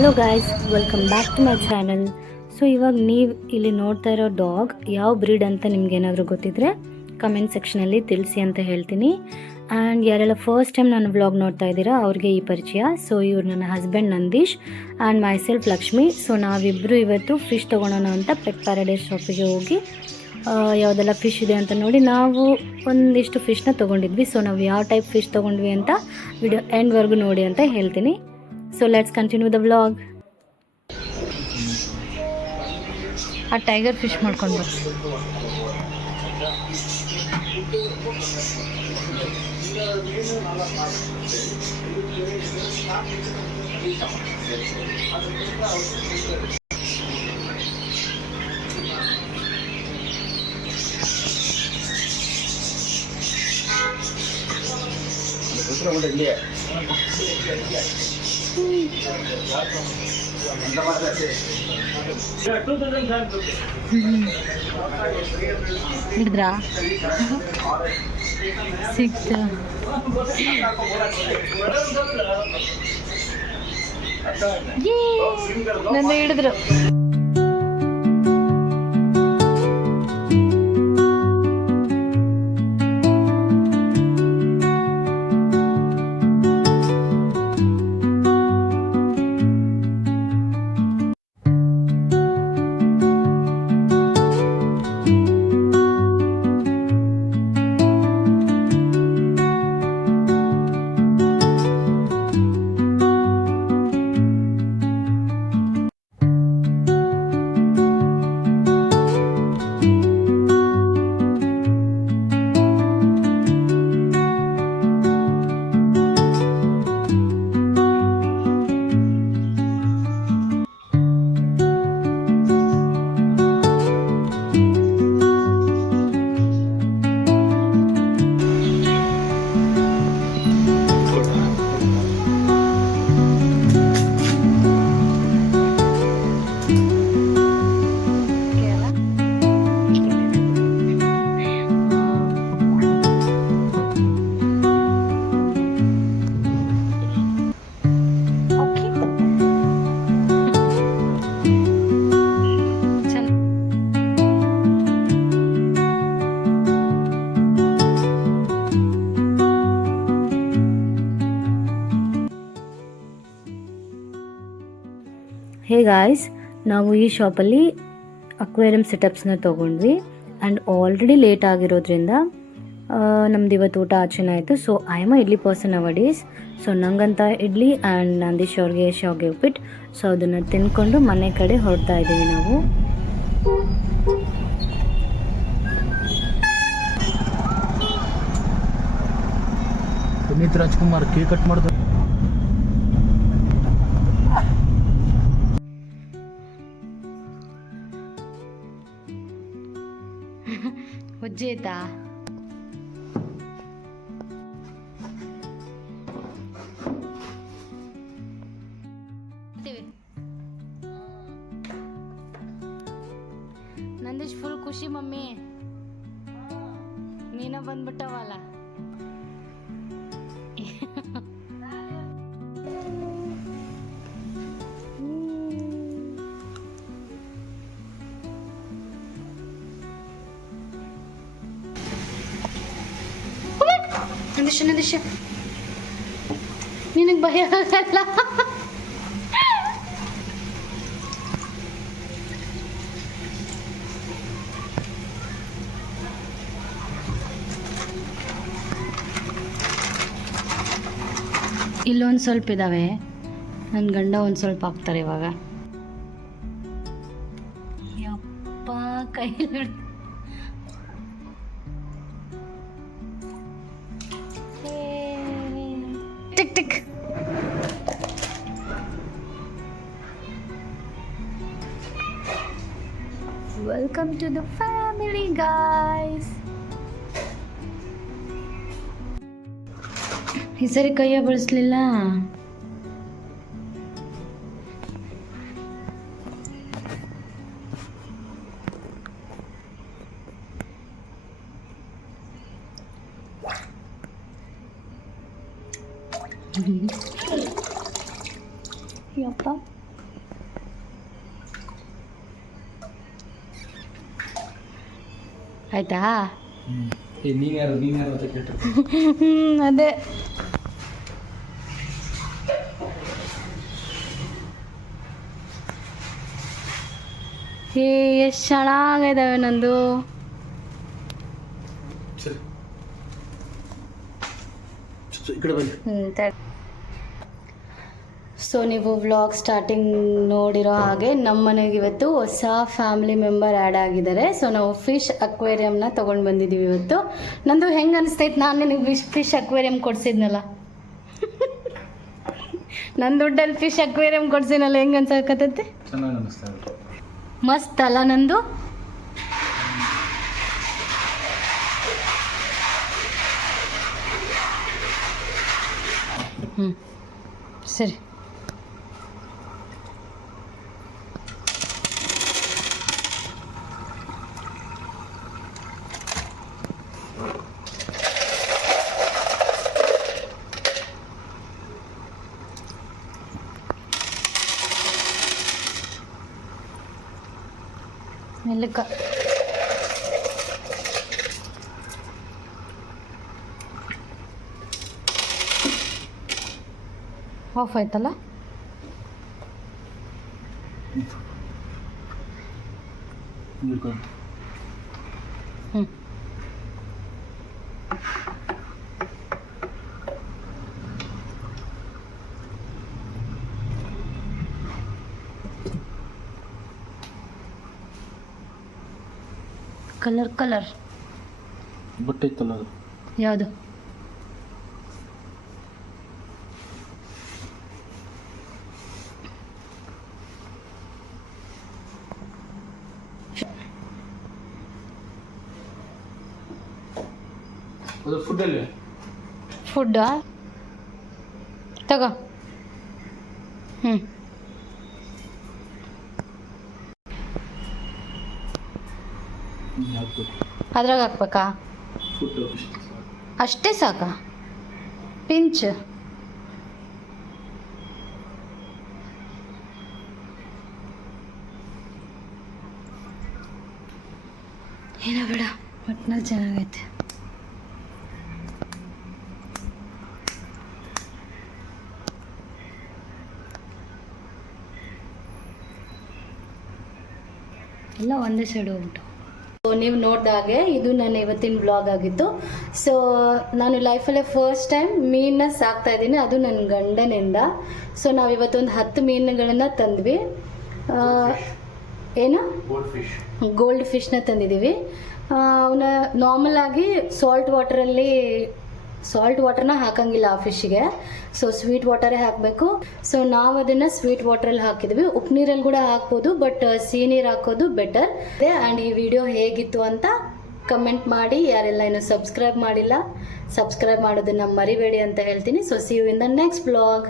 Hello guys welcome back to my channel so ಇವಾಗ ನೀವು ಇಲ್ಲಿ ನೋಡ್ತಾ ಇರೋ ಡಾಗ್ ಯಾವ ಬ್ರೀಡ್ ಅಂತ ನಿಮ್ಗೆ ಏನಾದರೂ ಗೊತ್ತಿದ್ರೆ ಕಮೆಂಟ್ ಸೆಕ್ಷನಲ್ಲಿ ತಿಳಿಸಿ ಅಂತ ಹೇಳ್ತೀನಿ. ಆ್ಯಂಡ್ ಯಾರೆಲ್ಲ ಫಸ್ಟ್ ಟೈಮ್ ನಾನು ವ್ಲಾಗ್ ನೋಡ್ತಾ ಇದ್ದೀರಾ, ಅವ್ರಿಗೆ ಈ ಪರಿಚಯ. ಸೊ ಇವ್ರು ನನ್ನ husband Nandish and myself Lakshmi. So ನಾವಿಬ್ಬರು ಇವತ್ತು ಫಿಶ್ ತೊಗೊಳೋಣ ಅಂತ ಪೆಟ್ ಪ್ಯಾರಡೈಸ್ ಶಾಪಿಗೆ ಹೋಗಿ ಯಾವುದೆಲ್ಲ ಫಿಶ್ ಇದೆ ಅಂತ ನೋಡಿ ನಾವು ಒಂದಿಷ್ಟು ಫಿಶ್ನ ತೊಗೊಂಡಿದ್ವಿ. ಸೊ ನಾವು ಯಾವ ಟೈಪ್ ಫಿಶ್ ತೊಗೊಂಡ್ವಿ ಅಂತ ವಿಡಿಯೋ ಎಂಡ್ವರೆಗೂ ನೋಡಿ ಅಂತ ಹೇಳ್ತೀನಿ. so let's continue the vlog ಆ ಟೈಗರ್ ಫಿಶ್ ಮಾಡ್ಕೊಂಡು ಬರ್ ಹಿಡಿದ್ರಾ? ಸಿಕ್ತ. ನನ್ನ ಹಿಡಿದ್ರು. ಗಾಯ್ಸ್ ನಾವು ಈ ಶಾಪಲ್ಲಿ ಅಕ್ವೇರಿಯಂ ಸೆಟಪ್ಸ್ನ ತೊಗೊಂಡ್ವಿ. ಆ್ಯಂಡ್ ಆಲ್ರೆಡಿ ಲೇಟ್ ಆಗಿರೋದ್ರಿಂದ ನಮ್ದು ಇವತ್ತು ಊಟ ಆಚೆನೇ ಆಯಿತು. So I M idli person ಅವಡೀಸ್ ಸೊ ನಂಗಂತ ಇಡ್ಲಿ ಆ್ಯಂಡ್ ನಂದೀಶ್ ಅವ್ರಿಗೆ ಶಾವ್ಗೆ ಉಪ್ಪಿಟ್ಟು ಸೊ ಅದನ್ನು ತಿನ್ಕೊಂಡು ಮನೆ ಕಡೆ ಹೊರಡ್ತಾ ಇದ್ದೀವಿ ನಾವು. ಪುನೀತ್ ರಾಜ್ಕುಮಾರ್ ಕೇಕ್ ಕಟ್ ಮಾಡಿದ್ರು ಆಯ್ತಾ ನಂದೀಶ್ ಫುಲ್ ಖುಷಿ ಮಮ್ಮಿ. ನೀನ ಬಂದ್ಬಿಟ್ಟವಲ್ಲ. ನಂದೀಶ ದಿಶೆ ನಿನಗೆ ಭಯ ಆಗಲ್ಲ? ಇಲ್ಲೊಂದು ಸ್ವಲ್ಪ ಇದ್ದಾವೆ ನನ್ನ ಗಂಡ ಒಂದು ಸ್ವಲ್ಪ ಹಾಕ್ತಾರೆ ಇವಾಗ. ಯಪ್ಪ, ಕೈಲಿ welcome to the family guys ಈ ಸರಿ ಕೈಯ ಬಳಸಲಿಲ್ಲ ಯಪ್ಪ ಆಯ್ತಾ? ಅದೇ. ಹೇ ಎಷ್ಟು ಚೆನ್ನಾಗಿದ್ದಾವೆ ನಂದು. ಈ ಕಡೆ ಬನ್ನಿ. ಸೊ ನೀವು ವ್ಲಾಗ್ ಸ್ಟಾರ್ಟಿಂಗ್ ನೋಡಿರೋ ಹಾಗೆ ನಮ್ಮ ಮನೆಗೆ ಇವತ್ತು ಹೊಸ ಫ್ಯಾಮಿಲಿ ಮೆಂಬರ್ ಆ್ಯಡ್ ಆಗಿದ್ದಾರೆ. ಸೊ ನಾವು ಫಿಶ್ ಅಕ್ವೇರಿಯಂನ ತೊಗೊಂಡು ಬಂದಿದ್ದೀವಿ ಇವತ್ತು. ನಂದು ಹೆಂಗೆ ಅನಿಸ್ತೈತೆ? ನಾನು ನಿನಗೆ ಫಿಶ್ ಫಿಶ್ ಅಕ್ವೇರಿಯಂ ಕೊಡ್ಸಿದ್ನಲ್ಲ. ನನ್ನ ದುಡ್ಡಲ್ಲಿ ಫಿಶ್ ಅಕ್ವೇರಿಯಂ ಕೊಡ್ಸಿನಲ್ಲ ಹೆಂಗೆ ಅನ್ಸಕತ್ತೈತಿ? ಮಸ್ತ್ ಅಲ್ಲ ನಂದು? ಹ್ಞೂ ಸರಿ. ಮೆಲ್ಲಕ್ಕ ಆಫ್ ಆಯ್ತಲ್ಲ? ಹ್ಞೂ ಕಲರ್ ಕಲರ್ ಬಟ್ಟೆ ಇತ್ತಲ್ಲ ಅದು ಯಾವುದು? ಅದು ಫುಡ್ಡಲ್ಲಿ? ಫುಡ್ಡಾ? ತಗೋ. ಹ್ಞೂ ಅದ್ರಾಗ ಹಾಕ್ಬೇಕಾ? ಅಷ್ಟೇ ಸಾಕಾ? ಪಿಂಚ್. ಏನೋ ಬೇಡ ಒಟ್ನಲ್ಲಿ ಚೆನ್ನಾಗೈತೆ. ಎಲ್ಲ ಒಂದೇ ಸೈಡ್ ಸೊ ನೀವು ನೋಡಿದಾಗೆ ಇದು ನನ್ನ ಇವತ್ತಿನ ಬ್ಲಾಗ್ ಆಗಿತ್ತು. ಸೊ ನಾನು ಲೈಫಲ್ಲೇ ಫಸ್ಟ್ ಟೈಮ್ ಮೀನನ್ನ ಸಾಕ್ತಾ ಇದ್ದೀನಿ. ಅದು ನನ್ನ ಗಂಡನಿಂದ. ಸೊ ನಾವು ಇವತ್ತೊಂದು ಹತ್ತು ಮೀನುಗಳನ್ನ ತಂದ್ವಿ. ಏನು? ಗೋಲ್ಡ್ ಫಿಶ್ನ ತಂದಿದ್ದೀವಿ. ಅವನ್ನ ನಾರ್ಮಲ್ ಆಗಿ ಸಾಲ್ಟ್ ವಾಟರಲ್ಲಿ ಸಾಲ್ಟ್ ವಾಟರ್ನ ಹಾಕಂಗಿಲ್ಲ ಆ ಫಿಶ್ಗೆ ಸೊ ಸ್ವೀಟ್ ವಾಟರೇ ಹಾಕಬೇಕು. ಸೊ ನಾವು ಅದನ್ನು ಸ್ವೀಟ್ ವಾಟ್ರಲ್ಲಿ ಹಾಕಿದ್ವಿ. ಉಪ್ಪು ನೀರಲ್ಲಿ ಕೂಡ ಹಾಕ್ಬೋದು ಬಟ್ ಸಿಹಿ ನೀರು ಹಾಕೋದು ಬೆಟರ್ ಆ್ಯಂಡ್ ಈ ವಿಡಿಯೋ ಹೇಗಿತ್ತು ಅಂತ ಕಮೆಂಟ್ ಮಾಡಿ. ಯಾರೆಲ್ಲ ಇನ್ನೂ ಸಬ್ಸ್ಕ್ರೈಬ್ ಮಾಡಿಲ್ಲ ಸಬ್ಸ್ಕ್ರೈಬ್ ಮಾಡೋದನ್ನು ಮರಿಬೇಡಿ ಅಂತ ಹೇಳ್ತೀನಿ. So see you in the next vlog